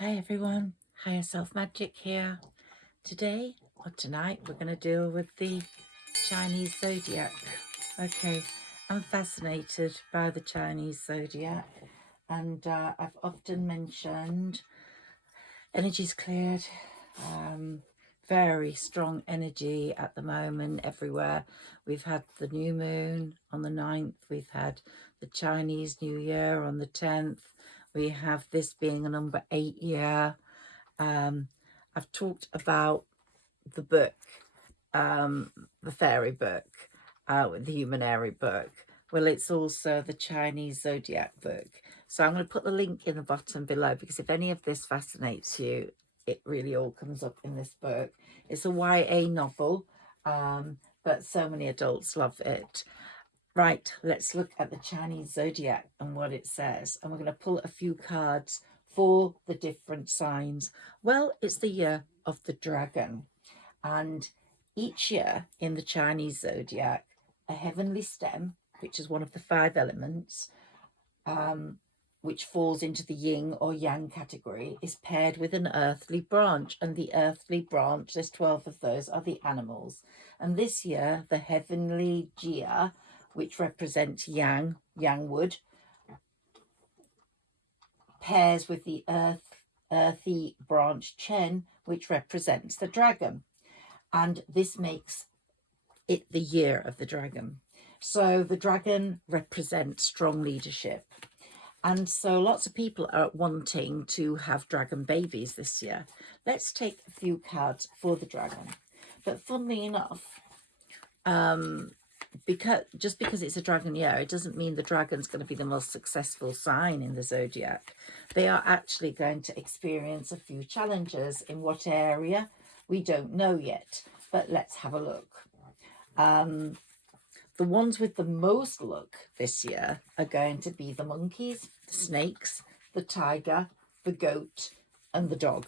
Hi everyone, Higher Self Magic here. Today or tonight we're going to deal with the Chinese zodiac. Okay, I'm fascinated by the Chinese zodiac, and I've often mentioned energy's cleared. Very strong energy at the moment everywhere. We've had the new moon on the 9th, we've had the Chinese New Year on the 10th, we have this being a number 8 year. I've talked about the book, the fairy book, the humanary book. Well, it's also the Chinese zodiac book. So I'm going to put the link in the bottom below, because if any of this fascinates you, it really all comes up in this book. It's a YA novel, but so many adults love it. Right, let's look at the Chinese zodiac and what it says. And we're going to pull a few cards for the different signs. Well, it's the year of the dragon. And each year in the Chinese zodiac, a heavenly stem, which is one of the 5 elements, which falls into the yin or yang category, is paired with an earthly branch. And the earthly branch, there's 12 of those, are the animals. And this year, the heavenly jia, which represents yang wood, pairs with the earthy branch chen, which represents the dragon. And this makes it the year of the dragon. So the dragon represents strong leadership. And so lots of people are wanting to have dragon babies this year. Let's take a few cards for the dragon. But funnily enough, because it's a dragon year, it doesn't mean the dragon's going to be the most successful sign in the zodiac. They are actually going to experience a few challenges. In what area, we don't know yet, but let's have a look. The ones with the most luck this year are going to be the monkeys, the snakes, the tiger, the goat, and the dog.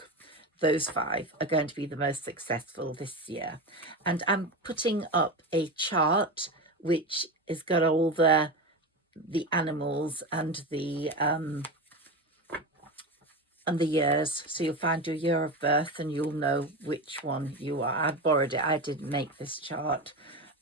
Those 5 are going to be the most successful this year. And I'm putting up a chart which has got all the animals and the years. So you'll find your year of birth and you'll know which one you are. I borrowed it. I didn't make this chart.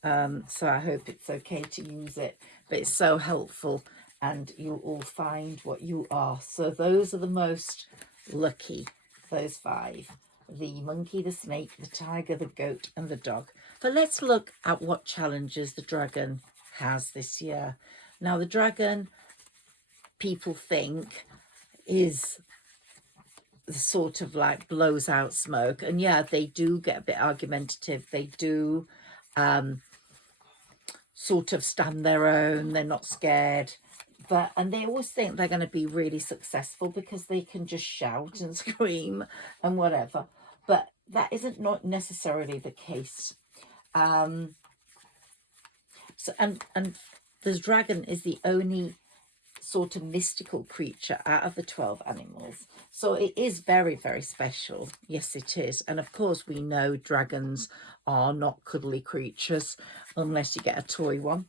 So I hope it's okay to use it, but it's so helpful and you'll all find what you are. So those are the most lucky, those 5: the monkey, the snake, the tiger, the goat, and the dog. But let's look at what challenges the dragon has this year. Now, the dragon, people think, is sort of like blows out smoke, and yeah, they do get a bit argumentative. They do sort of stand their own, they're not scared, and they always think they're going to be really successful because they can just shout and scream and whatever, but that isn't not necessarily the case. So the dragon is the only sort of mystical creature out of the 12 animals, so it is very, very special. Yes, it is. And of course we know dragons are not cuddly creatures unless you get a toy one,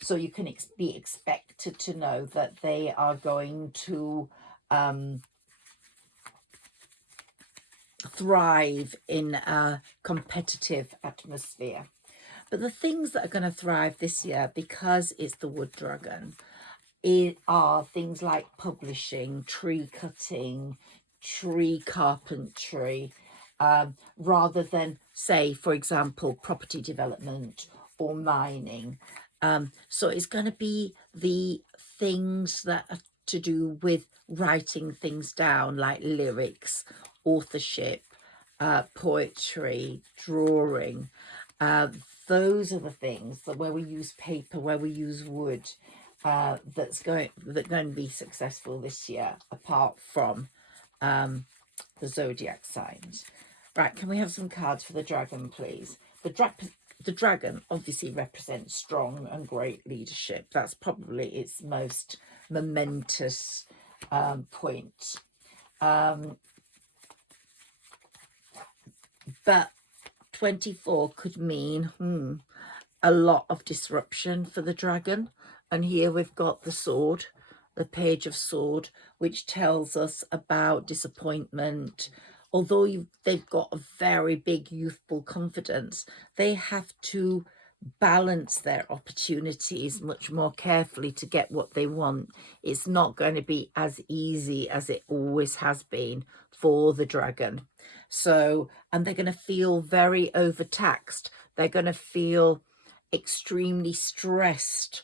so you can be expected to know that they are going to thrive in a competitive atmosphere. But the things that are going to thrive this year, because it's the wood dragon, are things like publishing, tree cutting, tree carpentry, rather than, say, for example, property development or mining. So it's going to be the things that are to do with writing things down, like lyrics, authorship, poetry, drawing. Those are the things that where we use paper, where we use wood, that's going to be successful this year, apart from the zodiac signs. Right, can we have some cards for the dragon, please? The dragon obviously represents strong and great leadership. That's probably its most momentous point. But 24 could mean a lot of disruption for the dragon. And here we've got the sword, the Page of Sword, which tells us about disappointment. Although they've got a very big youthful confidence, they have to balance their opportunities much more carefully to get what they want. It's not going to be as easy as it always has been for the dragon. So, and they're going to feel very overtaxed. They're going to feel extremely stressed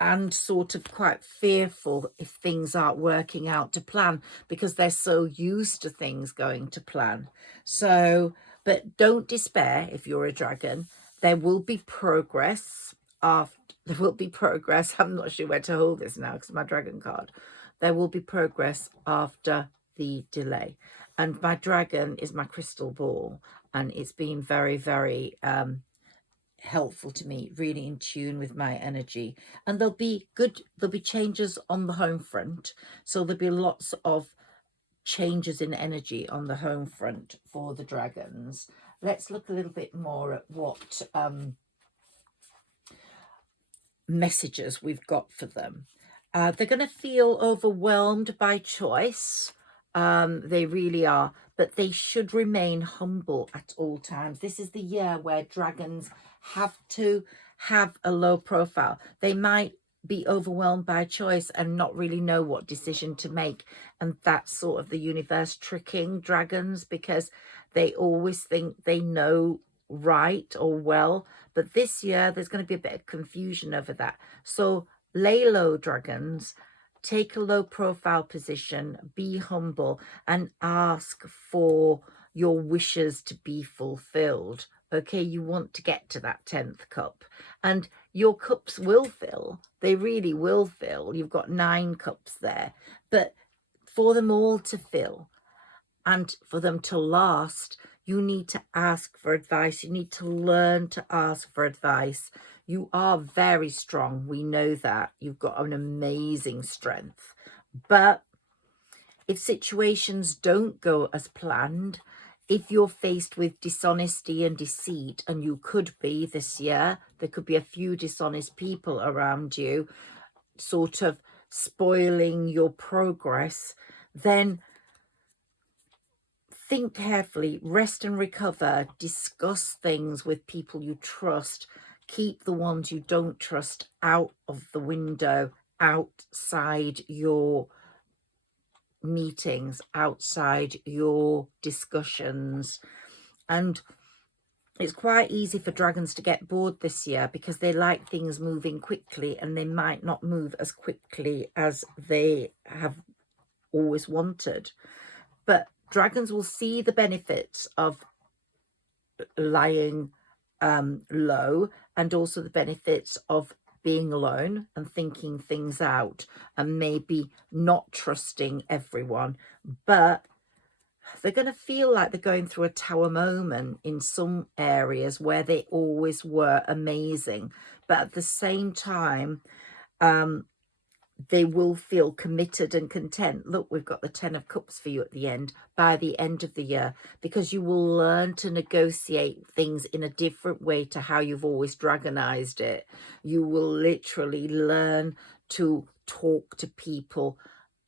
and sort of quite fearful if things aren't working out to plan, because they're so used to things going to plan. So, but don't despair if you're a dragon. There will be progress after, there will be progress. I'm not sure where to hold this now because my dragon card. There will be progress after the delay. And my dragon is my crystal ball, and it's been very, very helpful to me, really in tune with my energy. And there'll be changes on the home front, so there'll be lots of changes in energy on the home front for the dragons. Let's look a little bit more at what messages we've got for them. They're going to feel overwhelmed by choice. They really are, but they should remain humble at all times. This is the year where dragons have to have a low profile. They might be overwhelmed by choice and not really know what decision to make, and that's sort of the universe tricking dragons, because they always think they know right or well, but this year there's going to be a bit of confusion over that. So lay low, dragons. Take a low profile position, be humble, and ask for your wishes to be fulfilled. Okay, you want to get to that 10th cup, and your cups will fill. They really will fill. You've got 9 cups there, but for them all to fill and for them to last, you need to ask for advice. You need to learn to ask for advice. You are very strong. We know that. You've got an amazing strength. But if situations don't go as planned, if you're faced with dishonesty and deceit, and you could be this year, there could be a few dishonest people around you, sort of spoiling your progress, then think carefully, rest and recover, discuss things with people you trust, keep the ones you don't trust out of the window, outside your meetings, outside your discussions. And it's quite easy for dragons to get bored this year because they like things moving quickly, and they might not move as quickly as they have always wanted. But dragons will see the benefits of lying low, and also the benefits of being alone and thinking things out, and maybe not trusting everyone. But they're going to feel like they're going through a tower moment in some areas where they always were amazing. But at the same time, they will feel committed and content. Look, we've got the 10 of Cups for you at the end, by the end of the year, because you will learn to negotiate things in a different way to how you've always dragonized it. You will literally learn to talk to people,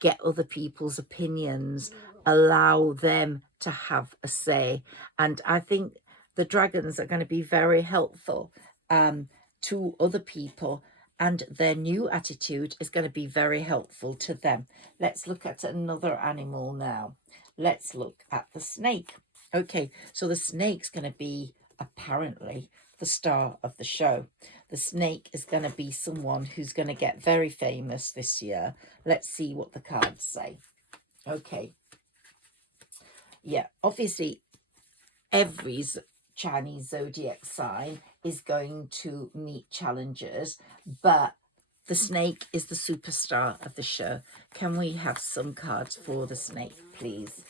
get other people's opinions, allow them to have a say. And I think the dragons are going to be very helpful to other people, and their new attitude is going to be very helpful to them. Let's look at another animal now. Let's look at the snake. Okay, so the snake's going to be apparently the star of the show. The snake is going to be someone who's going to get very famous this year. Let's see what the cards say. Okay. Yeah, obviously every Chinese zodiac sign is going to meet challenges, but the snake is the superstar of the show. Can we have some cards for the snake, please?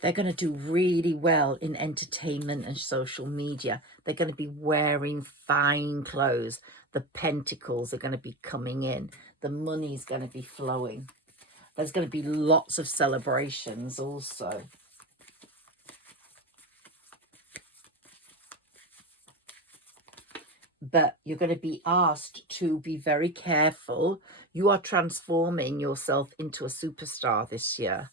They're going to do really well in entertainment and social media. They're going to be wearing fine clothes. The pentacles are going to be coming in. The money's going to be flowing. There's going to be lots of celebrations also. but you're going to be asked to be very careful. You are transforming yourself into a superstar this year.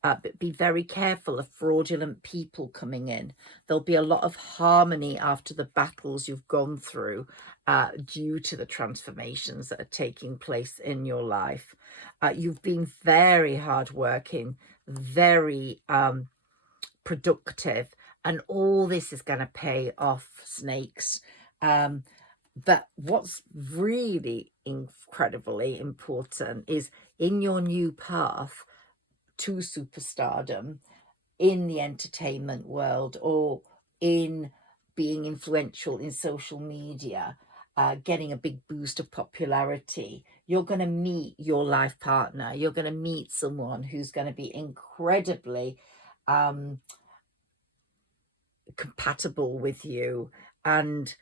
But be very careful of fraudulent people coming in. There'll be a lot of harmony after the battles you've gone through due to the transformations that are taking place in your life. You've been very hardworking, very productive, and all this is going to pay off, snakes. But what's really incredibly important is in your new path to superstardom in the entertainment world, or in being influential in social media, getting a big boost of popularity, you're going to meet your life partner. You're going to meet someone who's going to be incredibly compatible with you, and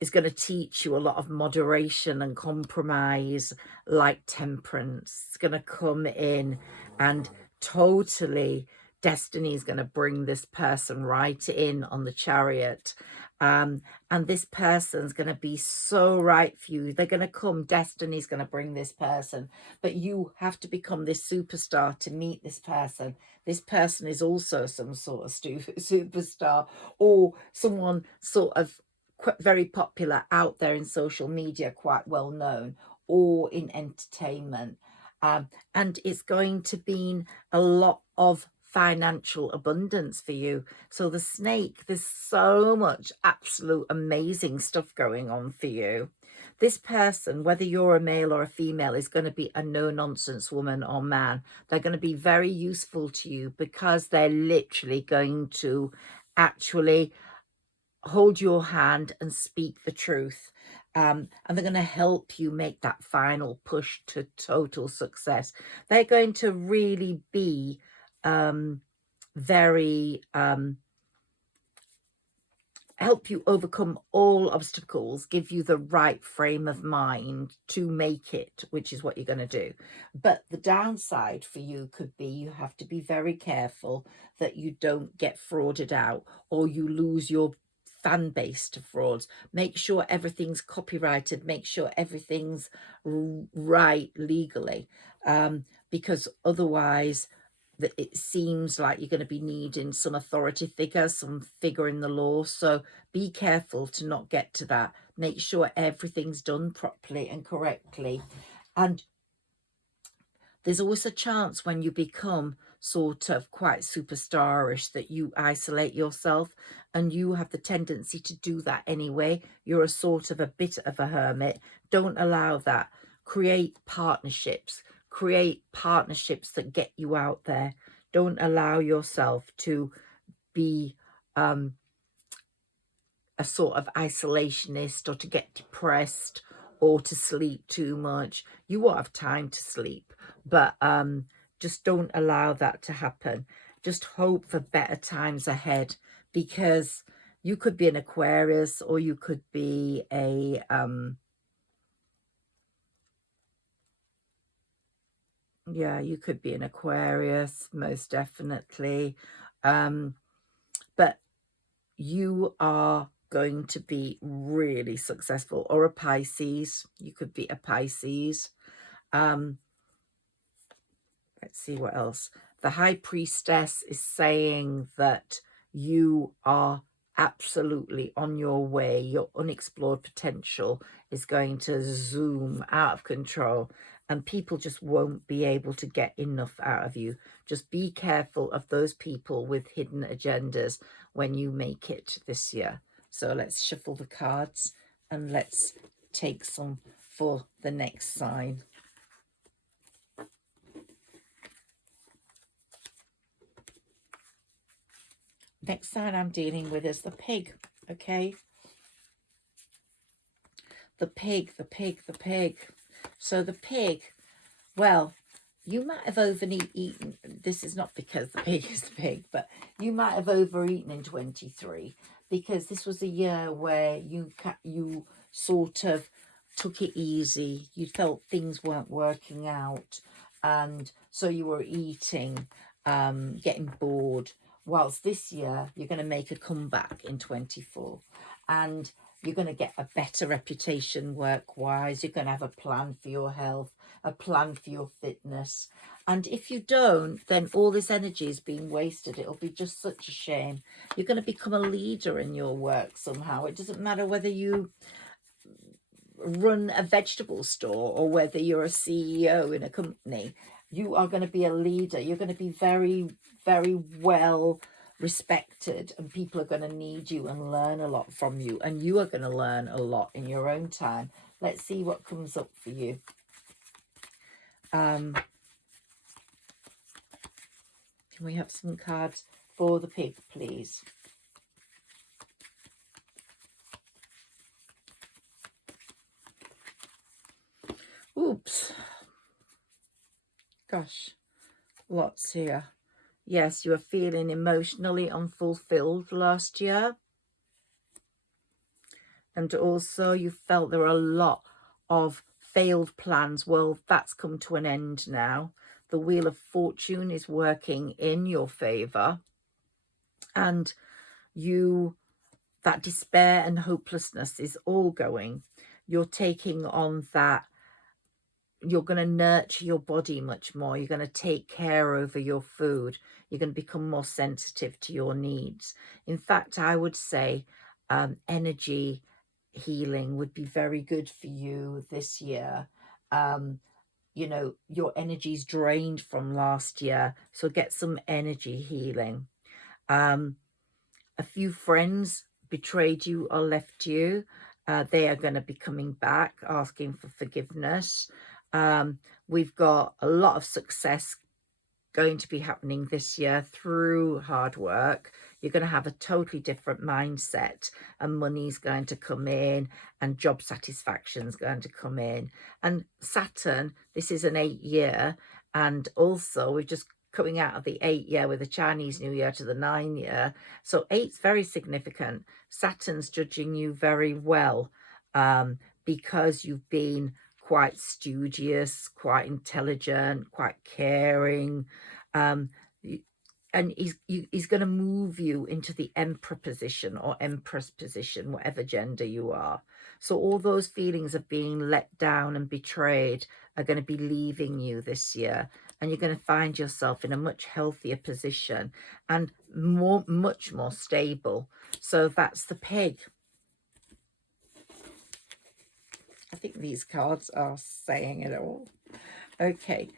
is going to teach you a lot of moderation and compromise, like temperance. It's going to come in, and totally destiny is going to bring this person right in on the chariot. And this person's going to be so right for you. They're going to come. Destiny's going to bring this person, but you have to become this superstar to meet this person. This person is also some sort of superstar, or someone sort of very popular out there in social media, quite well known, or in entertainment. And it's going to be a lot of financial abundance for you. So the snake, there's so much absolute amazing stuff going on for you. This person, whether you're a male or a female, is going to be a no-nonsense woman or man. They're going to be very useful to you because they're literally going to actually hold your hand and speak the truth. And they're going to help you make that final push to total success. They're going to really be very help you overcome all obstacles, give you the right frame of mind to make it, which is what you're going to do. But the downside for you could be you have to be very careful that you don't get frauded out, or you lose your fan base to frauds. Make sure everything's copyrighted, make sure everything's right legally, because otherwise it seems like you're going to be needing some authority figure, some figure in the law. So be careful to not get to that. Make sure everything's done properly and correctly. And there's always a chance when you become sort of quite superstarish that you isolate yourself, and you have the tendency to do that anyway. You're a sort of a bit of a hermit. Don't allow that. Create partnerships that get you out there. Don't allow yourself to be a sort of isolationist, or to get depressed, or to sleep too much. You won't have time to sleep, but just don't allow that to happen. Just hope for better times ahead, because you could be an Aquarius, or you could be a yeah, you could be an Aquarius, most definitely. But you are going to be really successful. Or a Pisces. You could be a Pisces. Let's see what else. The High Priestess is saying that you are absolutely on your way. Your unexplored potential is going to zoom out of control, and people just won't be able to get enough out of you. Just be careful of those people with hidden agendas when you make it this year. So let's shuffle the cards and let's take some for the next sign. Next sign I'm dealing with is the pig, okay? The pig. So the pig, well, you might have overeaten. This is not because the pig is the pig, but you might have overeaten in 23, because this was a year where you sort of took it easy. You felt things weren't working out, and so you were eating, getting bored. Whilst this year, you're going to make a comeback in 24. And You're going to get a better reputation work-wise. You're going to have a plan for your health, a plan for your fitness. And if you don't, then all this energy is being wasted. It'll be just such a shame. You're going to become a leader in your work somehow. It doesn't matter whether you run a vegetable store or whether you're a CEO in a company. You are going to be a leader. You're going to be very, very well respected, and people are going to need you and learn a lot from you, and you are going to learn a lot in your own time. Let's see what comes up for you. Can we have some cards for the pig, please? Oops. Gosh, lots here. Yes, you were feeling emotionally unfulfilled last year. And also you felt there were a lot of failed plans. Well, that's come to an end now. The Wheel of Fortune is working in your favour. And that despair and hopelessness is all going. You're taking on that. You're going to nurture your body much more. You're going to take care over your food. You're going to become more sensitive to your needs. In fact, I would say energy healing would be very good for you this year. You know, your energy's drained from last year, so get some energy healing. A few friends betrayed you or left you. They are going to be coming back, asking for forgiveness. We've got a lot of success going to be happening this year through hard work. You're going to have a totally different mindset, and money's going to come in, and job satisfaction's going to come in. And Saturn, this is an 8-year, and also we're just coming out of the 8-year with the Chinese New Year to the 9-year. So 8's very significant. Saturn's judging you very well because you've been quite studious, quite intelligent, quite caring. And he's going to move you into the Emperor position or Empress position, whatever gender you are. So all those feelings of being let down and betrayed are going to be leaving you this year. And you're going to find yourself in a much healthier position and much more stable. So that's the pig. I think these cards are saying it all. Okay,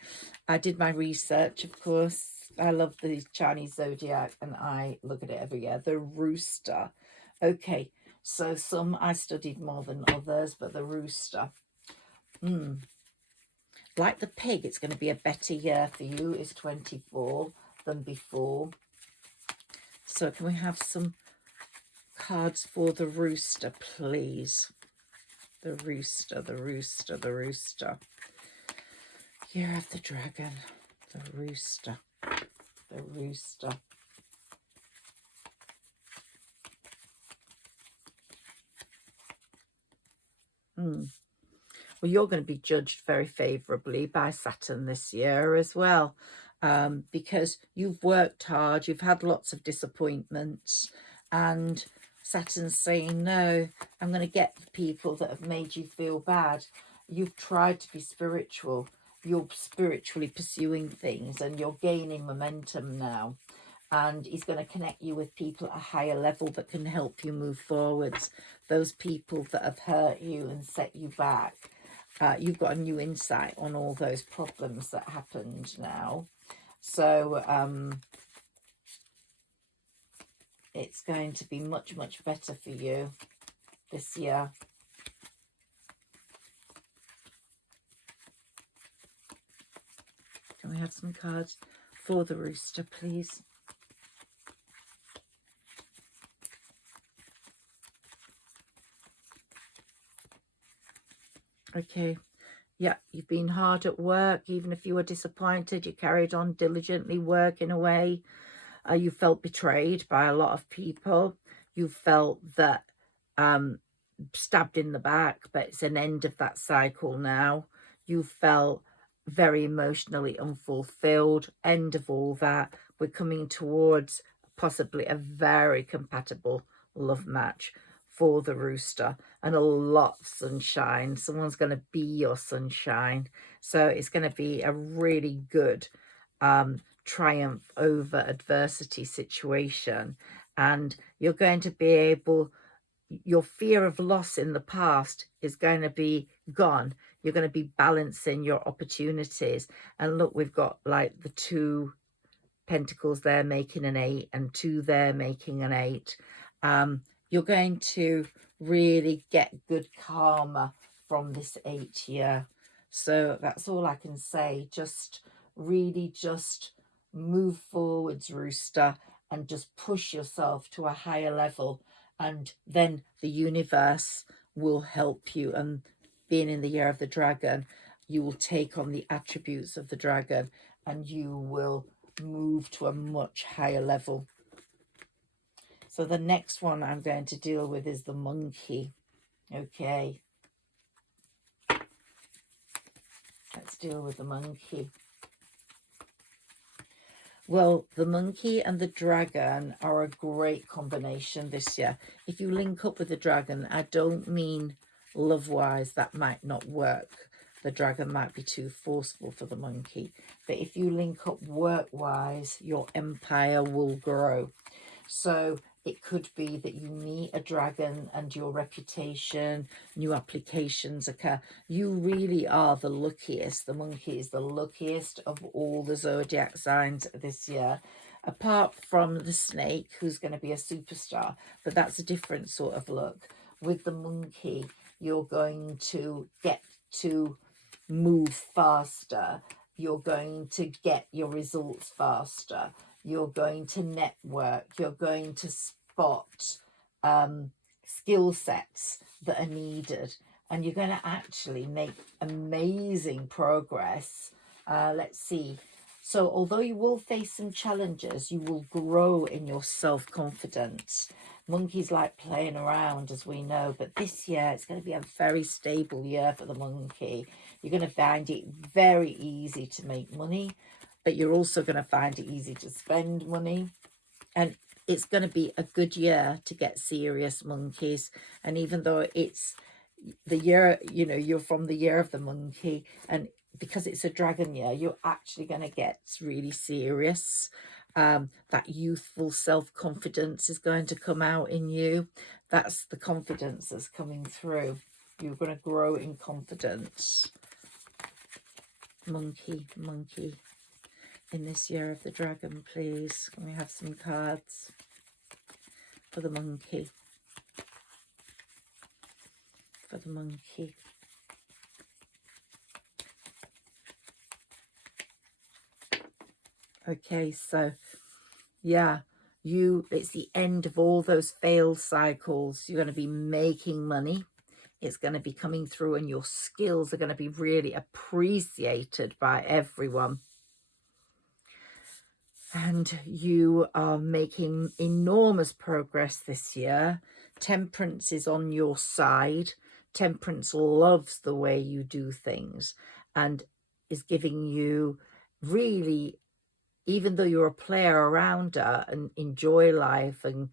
I did my research, of course. I love the Chinese zodiac and I look at it every year. The rooster. Okay, so some I studied more than others, but the rooster. Like the pig, it's going to be a better year for you. It's 24 than before. So can we have some cards for the rooster, please? The rooster, the rooster, the rooster. Year of the dragon. The rooster. The rooster. Well, you're going to be judged very favourably by Saturn this year as well, because you've worked hard, you've had lots of disappointments, and Saturn's saying, no, I'm going to get the people that have made you feel bad. You've tried to be spiritual. You're spiritually pursuing things and you're gaining momentum now. And he's going to connect you with people at a higher level that can help you move forwards. Those people that have hurt you and set you back. You've got a new insight on all those problems that happened now. So it's going to be much, much better for you this year. Can we have some cards for the rooster, please? Okay. Yeah, you've been hard at work. Even if you were disappointed, you carried on diligently working away. You felt betrayed by a lot of people. You felt that stabbed in the back, but it's an end of that cycle now. You felt very emotionally unfulfilled. End of all that. We're coming towards possibly a very compatible love match for the rooster, and a lot of sunshine. Someone's going to be your sunshine. So it's going to be a really good triumph over adversity situation. And you're going to be able, your fear of loss in the past is going to be gone. You're going to be balancing your opportunities. And look, we've got like the 2 pentacles there making an 8 and 2 there making an 8. You're going to really get good karma from this 8 here. So that's all I can say. Just really just move forwards, rooster, and just push yourself to a higher level, and then the universe will help you. And being in the year of the dragon, you will take on the attributes of the dragon and you will move to a much higher level. So the next one I'm going to deal with is the monkey. Okay, let's deal with the monkey. Well, the monkey and the dragon are a great combination this year. If you link up with the dragon, I don't mean love-wise, that might not work. The dragon might be too forceful for the monkey. But if you link up work-wise, your empire will grow. So it could be that you meet a dragon and your reputation, new applications occur. You really are the luckiest. The monkey is the luckiest of all the zodiac signs this year, apart from the snake, who's going to be a superstar. But that's a different sort of luck. With the monkey, you're going to get to move faster. You're going to get your results faster. You're going to network. You're going to spot skill sets that are needed. And you're going to actually make amazing progress. Let's see. So although you will face some challenges, you will grow in your self-confidence. Monkeys like playing around, as we know. But this year, it's going to be a very stable year for the monkey. You're going to find it very easy to make money, but you're also going to find it easy to spend money. And it's going to be a good year to get serious, monkeys. And even though it's the year, you know, you're from the year of the monkey, and because it's a dragon year, you're actually going to get really serious. That youthful self-confidence is going to come out in you. That's the confidence that's coming through. You're going to grow in confidence. Monkey, monkey. In this year of the dragon, please. Can we have some cards for the monkey? For the monkey. Okay, so yeah, it's the end of all those failed cycles. You're going to be making money. It's going to be coming through, and your skills are going to be really appreciated by everyone. And you are making enormous progress this year. Temperance is on your side. Temperance loves the way you do things and is giving you really, even though you're a player around her and enjoy life and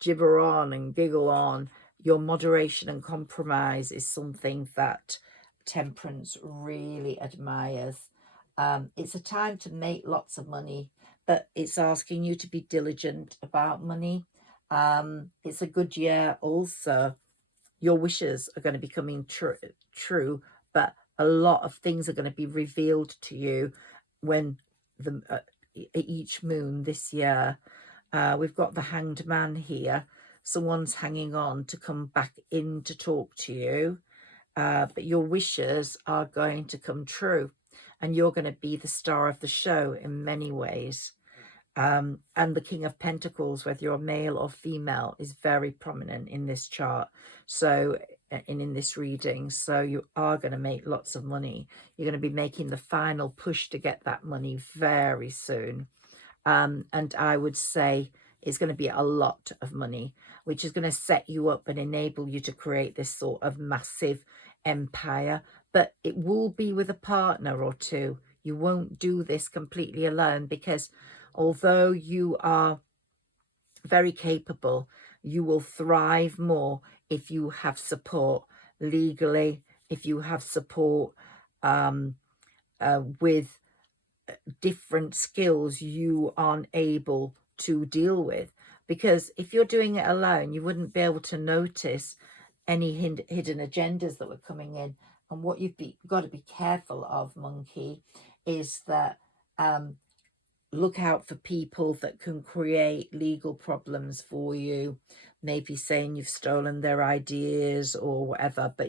gibber on and giggle on, your moderation and compromise is something that Temperance really admires. It's a time to make lots of money, but it's asking you to be diligent about money. It's a good year also. Your wishes are going to be coming true, but a lot of things are going to be revealed to you when each moon this year. We've got the Hanged Man here. Someone's hanging on to come back in to talk to you, but your wishes are going to come true, and you're going to be the star of the show in many ways. And the King of Pentacles, whether you're male or female, is very prominent in this chart. So, in this reading, so you are going to make lots of money. You're going to be making the final push to get that money very soon. And I would say it's going to be a lot of money, which is going to set you up and enable you to create this sort of massive empire. But it will be with a partner or two. You won't do this completely alone, because although you are very capable, You will thrive more if you have support legally, if you have support with different skills you aren't able to deal with. Because if you're doing it alone, you wouldn't be able to notice any hidden agendas that were coming in. And what you've got to be careful of, monkey, is that look out for people that can create legal problems for you, maybe saying you've stolen their ideas or whatever, but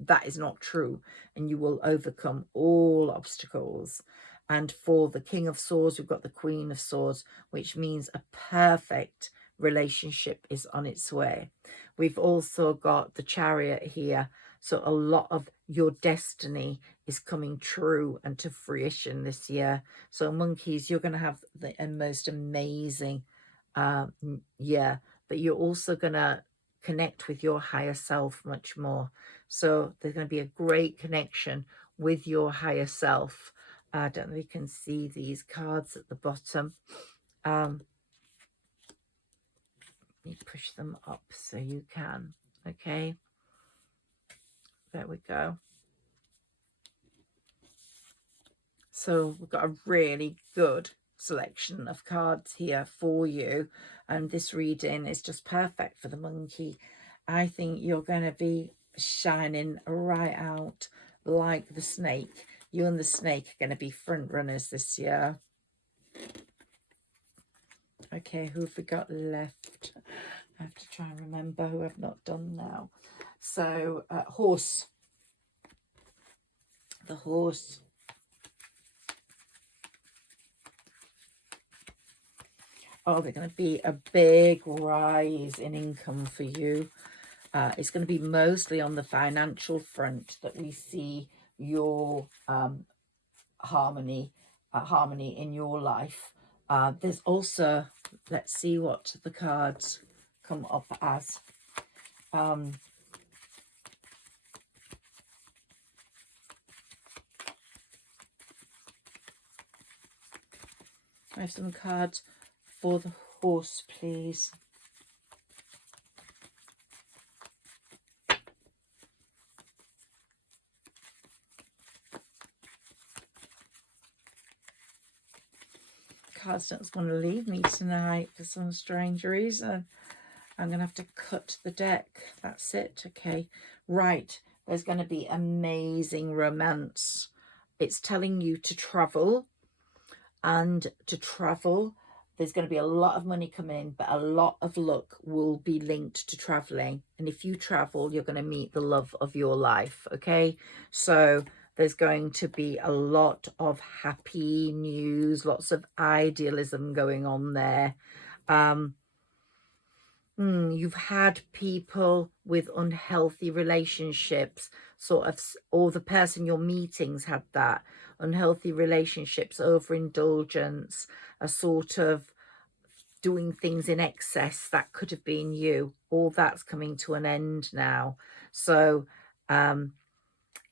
that is not true, and you will overcome all obstacles. And for the King of Swords, we've got the Queen of Swords, which means a perfect relationship is on its way. We've also got the Chariot here, so a lot of your destiny is coming true and to fruition this year. So monkeys, you're going to have the most amazing year, but you're also going to connect with your higher self much more. So there's going to be a great connection with your higher self. I don't know if you can see these cards at the bottom. You push them up so you can. Okay, there we go. So we've got a really good selection of cards here for you, and this reading is just perfect for the monkey. I think you're going to be shining right out like the snake. You and the snake are going to be front runners this year. Okay, who have we got left? I have to try and remember who I've not done now. So horse. The horse. Oh, there's going to be a big rise in income for you. It's going to be mostly on the financial front that we see your harmony in your life. There's also, let's see what the cards come up as. I have some cards for the horse, please. Cards don't want to leave me tonight for some strange reason. I'm going to have to cut the deck. That's it. Okay. Right. There's going to be amazing romance. It's telling you to travel. And to travel, there's going to be a lot of money coming in, but a lot of luck will be linked to traveling. And if you travel, you're going to meet the love of your life. Okay. So there's going to be a lot of happy news, lots of idealism going on there. You've had people with unhealthy relationships, sort of, or the person you're meeting's had that. Unhealthy relationships, overindulgence, a sort of doing things in excess. That could have been you. All that's coming to an end now. So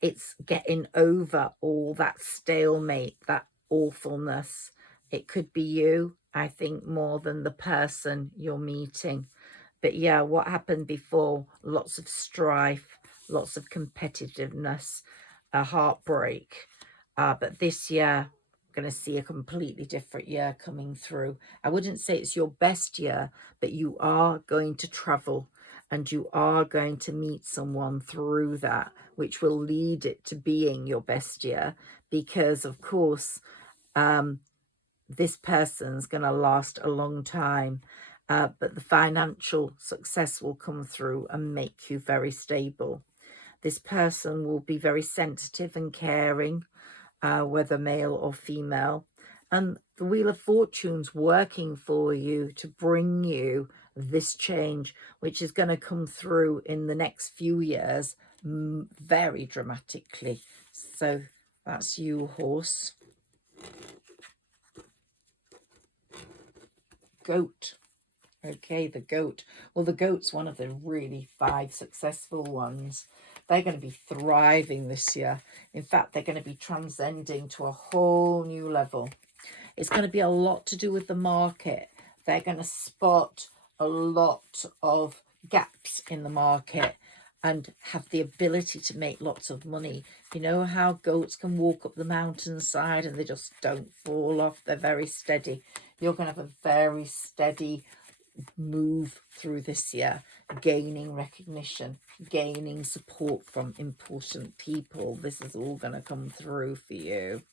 it's getting over all that stalemate, that awfulness. It could be you, I think, more than the person you're meeting. But yeah, what happened before, lots of strife, lots of competitiveness, a heartbreak. But this year, I'm going to see a completely different year coming through. I wouldn't say it's your best year, but you are going to travel and you are going to meet someone through that, which will lead it to being your best year. Because, of course, this person's going to last a long time. But the financial success will come through and make you very stable. This person will be very sensitive and caring, whether male or female. And the Wheel of Fortune's working for you to bring you this change, which is going to come through in the next few years very dramatically. So that's you, horse. Goat. Okay, the goat. Well, the goat's one of the really 5 successful ones. They're going to be thriving this year. In fact, they're going to be transcending to a whole new level. It's going to be a lot to do with the market. They're going to spot a lot of gaps in the market and have the ability to make lots of money. You know how goats can walk up the mountainside and they just don't fall off? They're very steady. You're going to have a very steady move through this year, gaining recognition, gaining support from important people. This is all going to come through for you.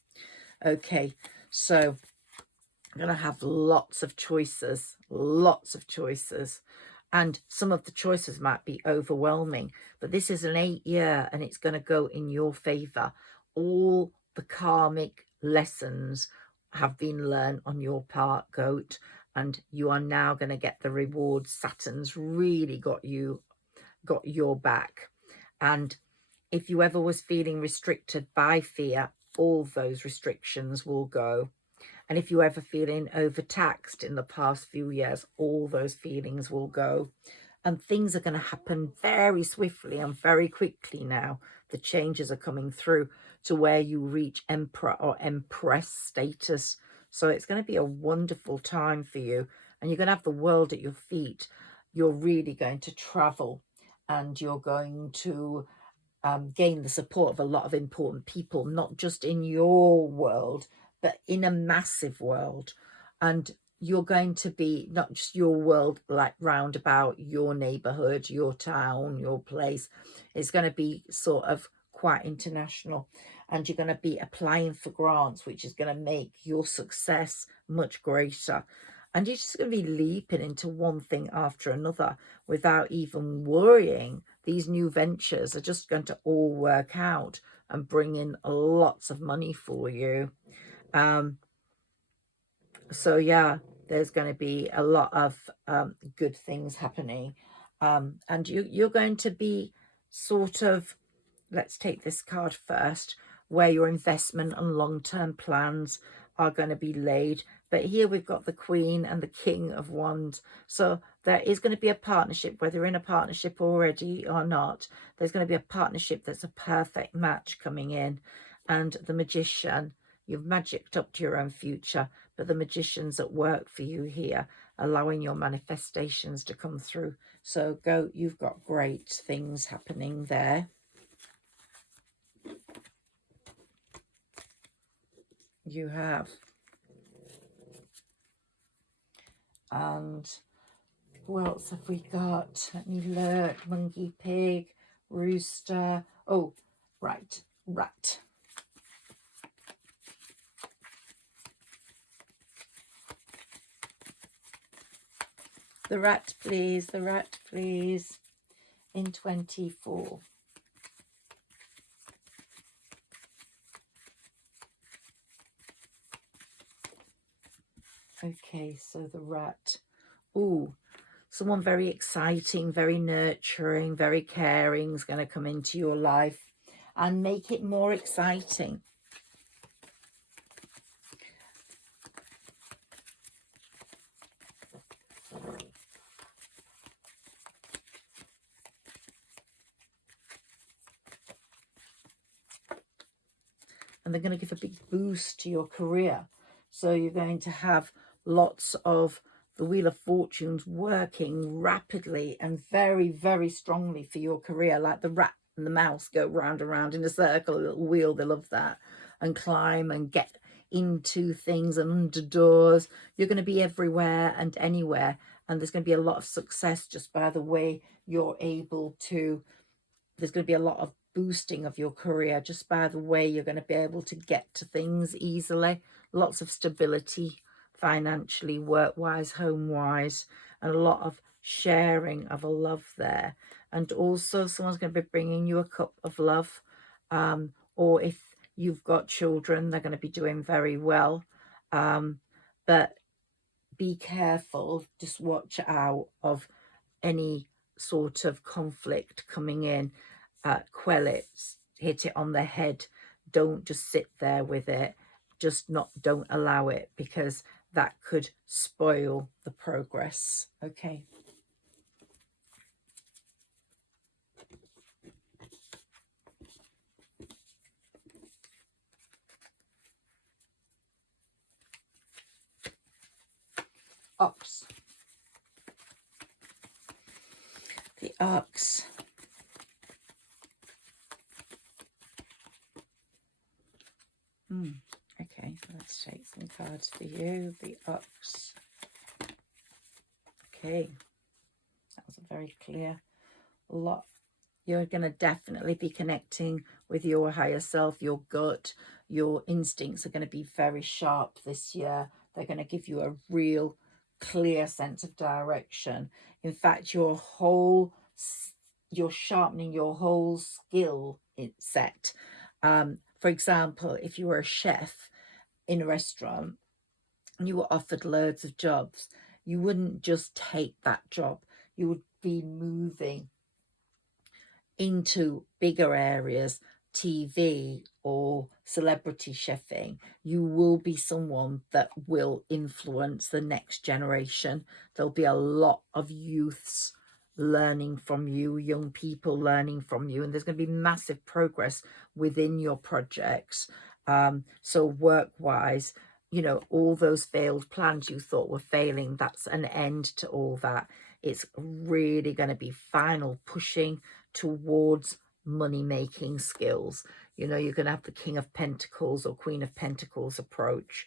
Okay, so I'm going to have lots of choices, and some of the choices might be overwhelming, but this is an 8-year and it's going to go in your favor. All the karmic lessons have been learned on your part, goat, and you are now going to get the rewards. Saturn's really got your back. And if you ever was feeling restricted by fear, all those restrictions will go. And if you're ever feeling overtaxed in the past few years, all those feelings will go. And things are going to happen very swiftly and very quickly now. The changes are coming through to where you reach Emperor or Empress status. So it's going to be a wonderful time for you. And you're going to have the world at your feet. You're really going to travel. And you're going to gain the support of a lot of important people, not just in your world, but in a massive world. And you're going to be not just your world, like round about your neighborhood, your town, your place. It's going to be sort of quite international, and you're going to be applying for grants, which is going to make your success much greater. And you're just going to be leaping into one thing after another without even worrying. These new ventures are just going to all work out and bring in lots of money for you. So yeah, there's going to be a lot of good things happening. And you're going to be sort of, let's take this card first, where your investment and long-term plans are going to be laid. But here we've got the Queen and the King of Wands. So there is going to be a partnership, whether you're in a partnership already or not. There's going to be a partnership that's a perfect match coming in. And the Magician, you've magicked up to your own future, but the Magician's at work for you here, allowing your manifestations to come through. So Goat, you've got great things happening there. You have. And who else have we got? Let me look. Monkey, pig, rooster. Oh, right, rat. The rat, please. The rat, please. In 24. Okay, so the rat. Ooh, someone very exciting, very nurturing, very caring is going to come into your life and make it more exciting. And they're going to give a big boost to your career. So you're going to have lots of the Wheel of Fortunes working rapidly and very, very strongly for your career, like the rat and the mouse go round and round in a circle, a little wheel. They love that. And climb and get into things and under doors. You're going to be everywhere and anywhere. And there's going to be a lot of success just by the way you're able to. There's going to be a lot of boosting of your career just by the way you're going to be able to get to things easily. Lots of stability financially, work-wise, home-wise, and a lot of sharing of a love there. And also someone's going to be bringing you a cup of love, or if you've got children, they're going to be doing very well. But be careful, just watch out of any sort of conflict coming in. Quell it, hit it on the head. Don't just sit there with it. Don't allow it, because that could spoil the progress. Okay. Ox. Ox. Okay, let's take some cards for you. The Ox. Okay, that was a very clear lot. You're going to definitely be connecting with your higher self, your gut. Your instincts are going to be very sharp this year. They're going to give you a real clear sense of direction. In fact, you're sharpening your whole skill set. For example, if you were a chef in a restaurant and you were offered loads of jobs, you wouldn't just take that job. You would be moving into bigger areas, TV or celebrity chefing. You will be someone that will influence the next generation. There'll be a lot of youths learning from you, young people learning from you, and there's going to be massive progress within your projects. So work-wise, you know, all those failed plans you thought were failing, that's an end to all that. It's really going to be final pushing towards money-making skills. You know, you're going to have the King of Pentacles or Queen of Pentacles approach.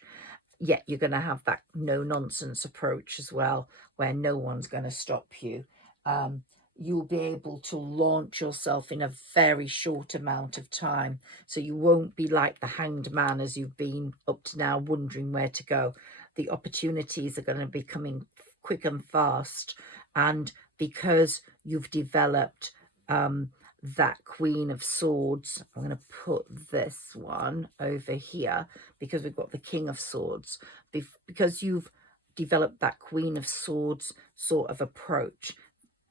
Yet you're going to have that no-nonsense approach as well, where no one's going to stop you. You'll be able to launch yourself in a very short amount of time. So you won't be like the hanged man as you've been up to now, wondering where to go. The opportunities are going to be coming quick and fast. And because you've developed that Queen of Swords, I'm going to put this one over here because we've got the King of Swords. Because you've developed that Queen of Swords sort of approach,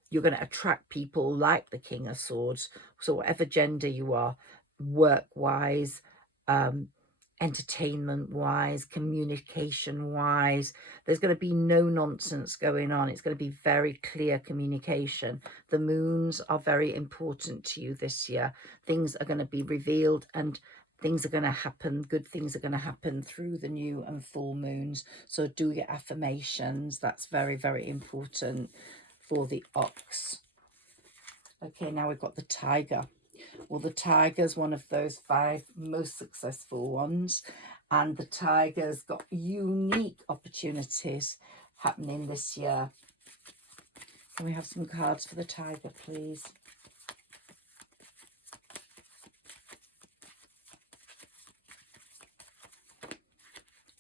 you're going to attract people like the King of Swords. So whatever gender you are, work-wise, entertainment-wise, communication-wise, there's going to be no nonsense going on. It's going to be very clear communication. The moons are very important to you this year. Things are going to be revealed and things are going to happen. Good things are going to happen through the new and full moons. So do your affirmations. That's very, very important for the Ox. Okay, now we've got the Tiger. Well, the Tiger's one of those 5 most successful ones, and the Tiger's got unique opportunities happening this year. Can we have some cards for the Tiger, please?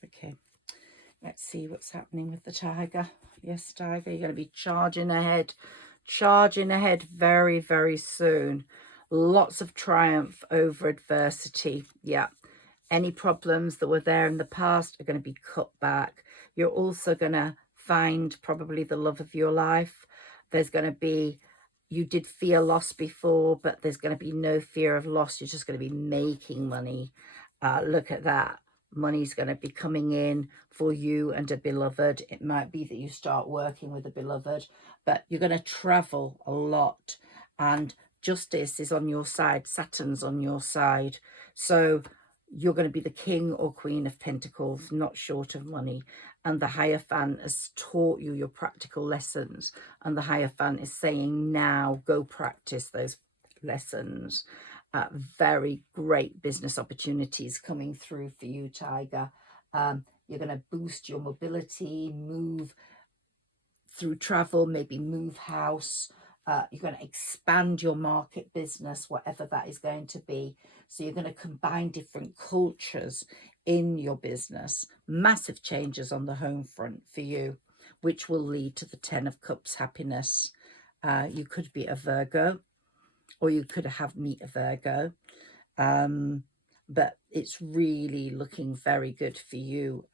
Okay, let's see what's happening with the Tiger. Yes, Tiger, you're going to be charging ahead very, very soon. Lots of triumph over adversity. Yeah. Any problems that were there in the past are going to be cut back. You're also going to find probably the love of your life. There's going to be, you did fear loss before, but there's going to be no fear of loss. You're just going to be making money. Look at that. Money's going to be coming in for you and a beloved. It might be that you start working with a beloved, but you're going to travel a lot, and justice is on your side. Saturn's on your side. So you're going to be the King or Queen of Pentacles, not short of money. And the Hierophant has taught you your practical lessons. And the Hierophant is saying, now go practice those lessons. Very great business opportunities coming through for you, Tiger. You're going to boost your mobility, move through travel, maybe move house. You're going to expand your market business, whatever that is going to be. So you're going to combine different cultures in your business. Massive changes on the home front for you, which will lead to the 10 of Cups happiness. You could be a Virgo, or you could meet a Virgo. But it's really looking very good for you,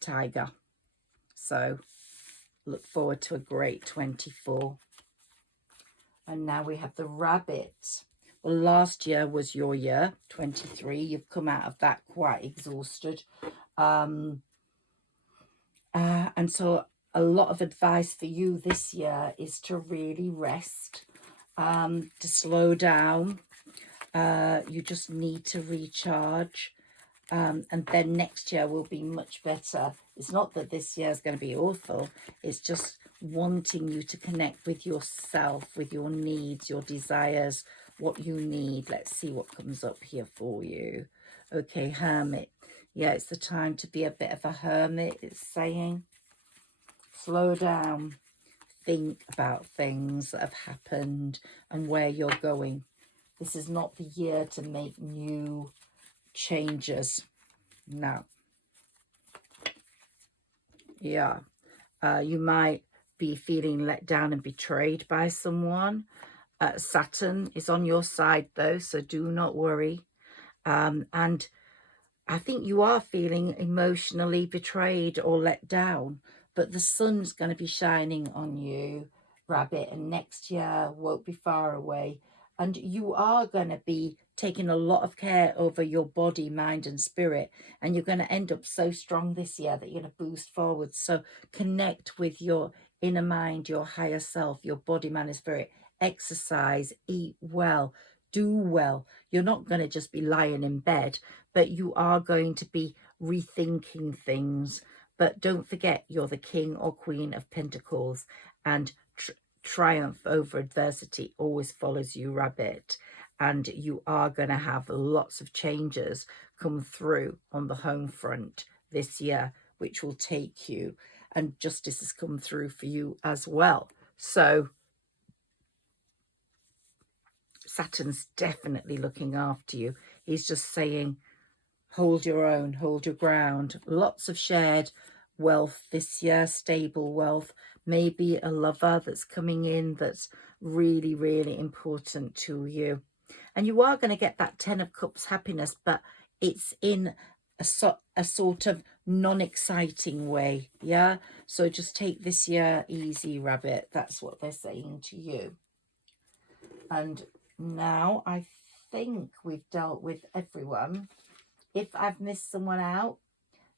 Tiger. So look forward to a great 24. And now we have the Rabbit. Well, last year was your year, 23. You've come out of that quite exhausted. And so a lot of advice for you this year is to really rest, to slow down. You just need to recharge. And then next year will be much better. It's not that this year is going to be awful. It's just wanting you to connect with yourself, with your needs, your desires, what you need. Let's see what comes up here for you. Okay, hermit. Yeah, it's the time to be a bit of a hermit, it's saying. Slow down. Think about things that have happened and where you're going. This is not the year to make new changes. No. Yeah. You might be feeling let down and betrayed by someone. Saturn is on your side though, so do not worry. And I think you are feeling emotionally betrayed or let down, but the sun's going to be shining on you, Rabbit, and next year won't be far away. And you are going to be taking a lot of care over your body, mind, and spirit. And you're going to end up so strong this year that you're going to boost forward. So connect with your inner mind, your higher self, your body, mind, and spirit. Exercise, eat well, do well. You're not going to just be lying in bed, but you are going to be rethinking things. But don't forget, you're the king or queen of pentacles, and triumph over adversity always follows you, Rabbit. And you are going to have lots of changes come through on the home front this year, which will take you, and justice has come through for you as well. So Saturn's definitely looking after you. He's just saying, hold your own, hold your ground. Lots of shared wealth this year, stable wealth. Maybe a lover that's coming in that's really, really important to you. And you are going to get that 10 of Cups happiness, but it's in a sort of non-exciting way. Yeah. So just take this year easy, Rabbit. That's what they're saying to you. And now I think we've dealt with everyone. If I've missed someone out,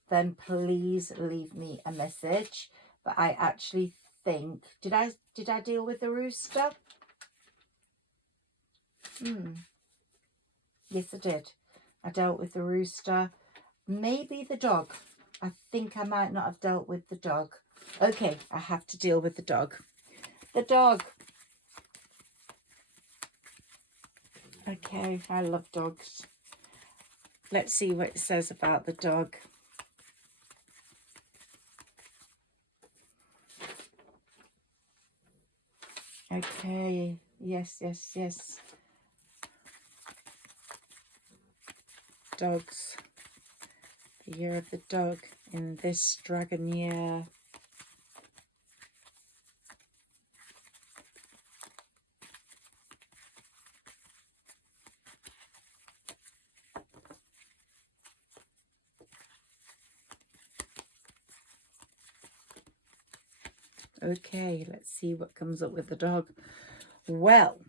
then please leave me a message. But I actually think, did I deal with the rooster? Yes, I did. I dealt with the rooster. Maybe the dog. I think I might not have dealt with the dog. Okay, I have to deal with the dog. The dog. Okay, I love dogs. Let's see what it says about the dog. Okay, yes, yes, yes. Dogs. The year of the dog in this dragon year. Okay, let's see what comes up with the dog. Well,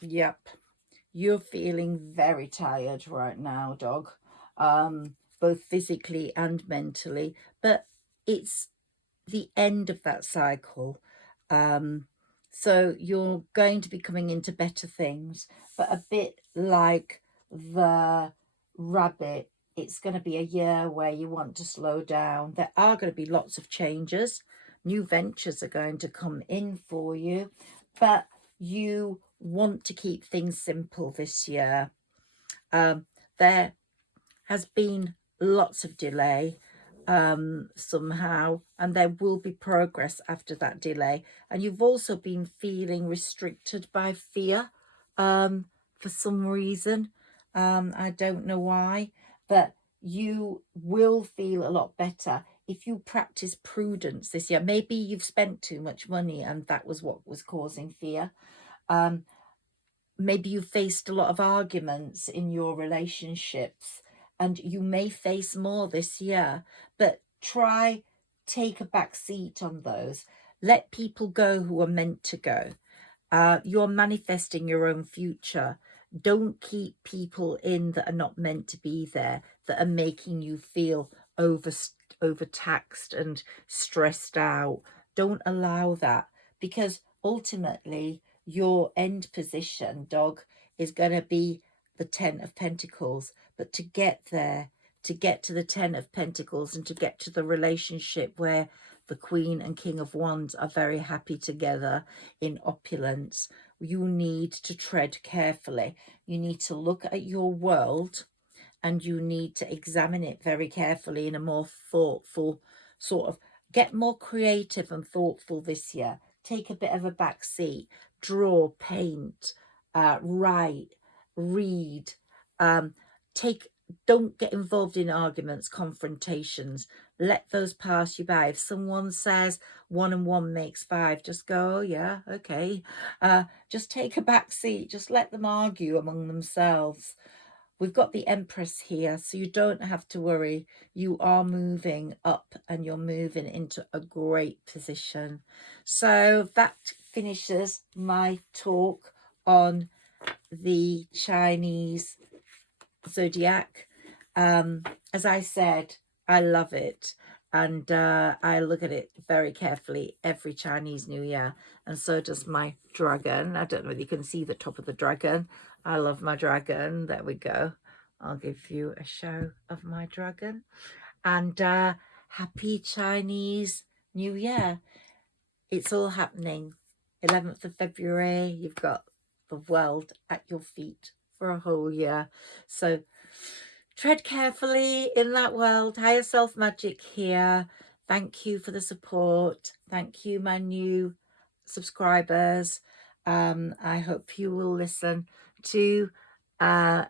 yep, you're feeling very tired right now, dog, both physically and mentally, but it's the end of that cycle. So you're going to be coming into better things, but a bit like the rabbit, it's going to be a year where you want to slow down. There are going to be lots of changes. New ventures are going to come in for you, but you want to keep things simple this year. There has been lots of delay somehow, and there will be progress after that delay. And you've also been feeling restricted by fear for some reason. I don't know why, but you will feel a lot better if you practice prudence this year. Maybe you've spent too much money and that was what was causing fear. Maybe you faced a lot of arguments in your relationships, and you may face more this year, but try take a back seat on those. Let people go who are meant to go. You're manifesting your own future. Don't keep people in that are not meant to be there, that are making you feel overtaxed and stressed out. Don't allow that, because ultimately your end position, dog, is going to be the 10 of Pentacles. But to get there, to get to the 10 of Pentacles and to get to the relationship where the Queen and King of Wands are very happy together in opulence. You need to tread carefully. You need to look at your world and you need to examine it very carefully in a more thoughtful sort of, get more creative and thoughtful this year. Take a bit of a back seat, draw, paint, write, read, don't get involved in arguments, confrontations. Let those pass you by. If someone says 1 and 1 makes 5, just go, oh, yeah, okay. Just take a back seat. Just let them argue among themselves. We've got the Empress here, so you don't have to worry. You are moving up and you're moving into a great position. So that finishes my talk on the Chinese zodiac. As I said, I love it, and I look at it very carefully every Chinese New Year, and so does my dragon. I don't know whether you can see the top of the dragon. I love my dragon. There we go. I'll give you a show of my dragon. And happy Chinese New Year. It's all happening. 11th of February, you've got the world at your feet for a whole year. So tread carefully in that world. Higher Self Magic here. Thank you for the support. Thank you, my new subscribers. I hope you will listen to my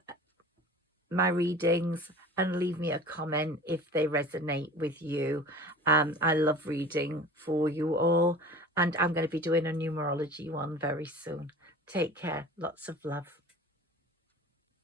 readings and leave me a comment if they resonate with you. I love reading for you all, and I'm going to be doing a numerology one very soon. Take care. Lots of love.